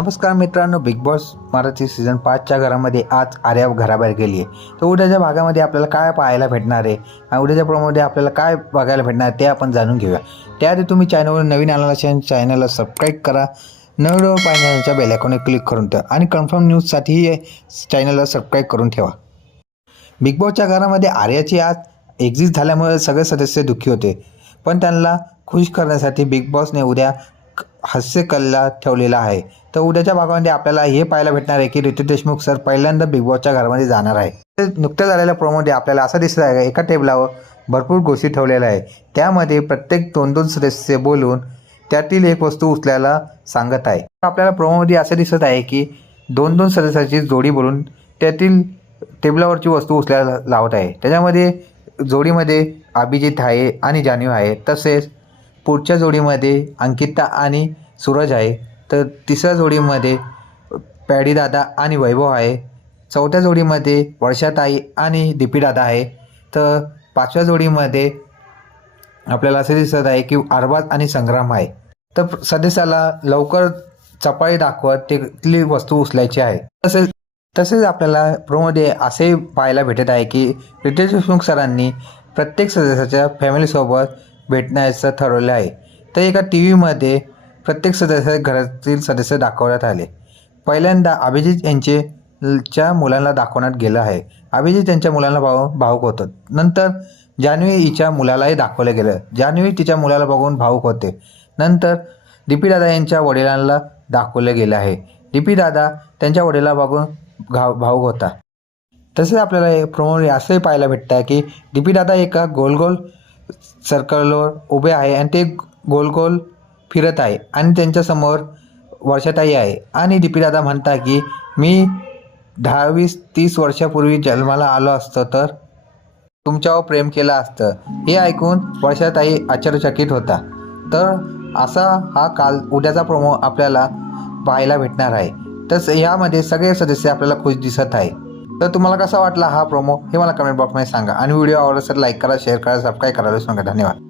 नमस्कार मित्रांनो, big boss Marathi season 5च्या घरामध्ये आज आर्या घराबाहेर गेली आहे. तर उद्याच्या भागामध्ये आपल्याला काय पाहायला भेटणार आहे आणि उद्याच्या प्रोमोमध्ये आपल्याला काय बघायला भेटणार आहे ते आपण जाणून घेऊया. त्याआधी तुम्ही चॅनलवर नवीन आला असेल चॅनलला सबस्क्राईब करा, नवीन व्हिडिओ पाहण्याच्या बेल आयकॉनवर क्लिक करून ठेवा आणि कन्फर्म न्यूजसाठी चॅनलला सबस्क्राईब करून ठेवा. बिग बॉसच्या घरामध्ये आर्याची आज एक्झिट झाल्यामुळे सगळे सदस्य दुःखी होते, पण त्यांना खुश करण्यासाठी बिग बॉसने उद्या हास्य कल्ला ठेवलेला आहे. तर उद्याच्या भागामध्ये आपल्याला हे पाहायला भेटणार आहे की रितेश देशमुख सर पहिल्यांदा बिग बॉसच्या घरामध्ये जाणार आहे. नुकत्याच झालेल्या प्रोमोमध्ये आपल्याला असं दिसलं आहे एका टेबलावर भरपूर गोष्टी ठेवलेल्या आहे. त्यामध्ये प्रत्येक 2-2 सदस्य बोलून त्यातील एक वस्तू उचलायला सांगत आहे. आपल्याला प्रोमोमध्ये असं दिसत आहे की 2-2 सदस्याची जोडी बोलून त्यातील टेबलावरची वस्तू उचलायला लावत आहे. त्याच्यामध्ये जोडीमध्ये अभिजित आहे आणि जान्हवी आहे. तसेच पुढच्या जोडीमध्ये अंकिता आणि सूरज आहे. तर तिसऱ्या जोडीमध्ये पॅडीदादा आणि वैभव आहे. चौथ्या जोडीमध्ये वर्षाताई आणि दीपीदादा आहे. तर पाचव्या जोडीमध्ये आपल्याला असे दिसत आहे की अरबाज आणि संग्राम आहे. तर सदस्याला लवकर चपाळी दाखवत तिथली वस्तू उचलायची आहे. तसेच आपल्याला प्रोमध्ये असे पाहायला भेटत आहे की रितेश देशमुख सरांनी प्रत्येक सदस्याच्या फॅमिलीसोबत भेटण्याचं ठरवलं आहे. तर एका टी व्हीमध्ये प्रत्येक सदस्य घरातील सदस्य दाखवण्यात आले. पहिल्यांदा अभिजित यांच्या मुलांना दाखवण्यात गेलं आहे. अभिजित यांच्या मुलांना भावूक होतं. नंतर जान्हवी हिच्या मुलालाही दाखवलं गेलं. जान्हवी तिच्या मुलाला बघून भावूक होते. नंतर दीपीदादा यांच्या वडिलांना दाखवलं गेलं आहे. दीपीदादा त्यांच्या वडिलाला बघून भावूक होता. तसेच आपल्याला प्रोमोमध्ये असंही पाहायला भेटतं आहे की दीपीदादा एका गोल सर्कलवर उभे आहे आणि ते गोल फिरत आहे आणि त्यांच्यासमोर वर्षाताई आहे आणि दीपीदादा म्हणतात की मी 10-20-30 वर्षापूर्वी जन्माला आलो असतो तर तुमच्यावर प्रेम केलं असतं. हे ऐकून वर्षाताई आश्चर्यचकित होता. तर असा हा उद्याचा प्रोमो आपल्याला पाहायला भेटणार आहे. तर यामध्ये सगळे सदस्य आपल्याला खुश दिसत आहे. तर तुम्हाला कसा वाटला हा प्रोमो हे मला कमेंट बॉक्समध्ये सांगा आणि व्हिडिओ आवडला तर लाईक करा, शेअर करा, सबस्क्राईब करायला सांगा. धन्यवाद.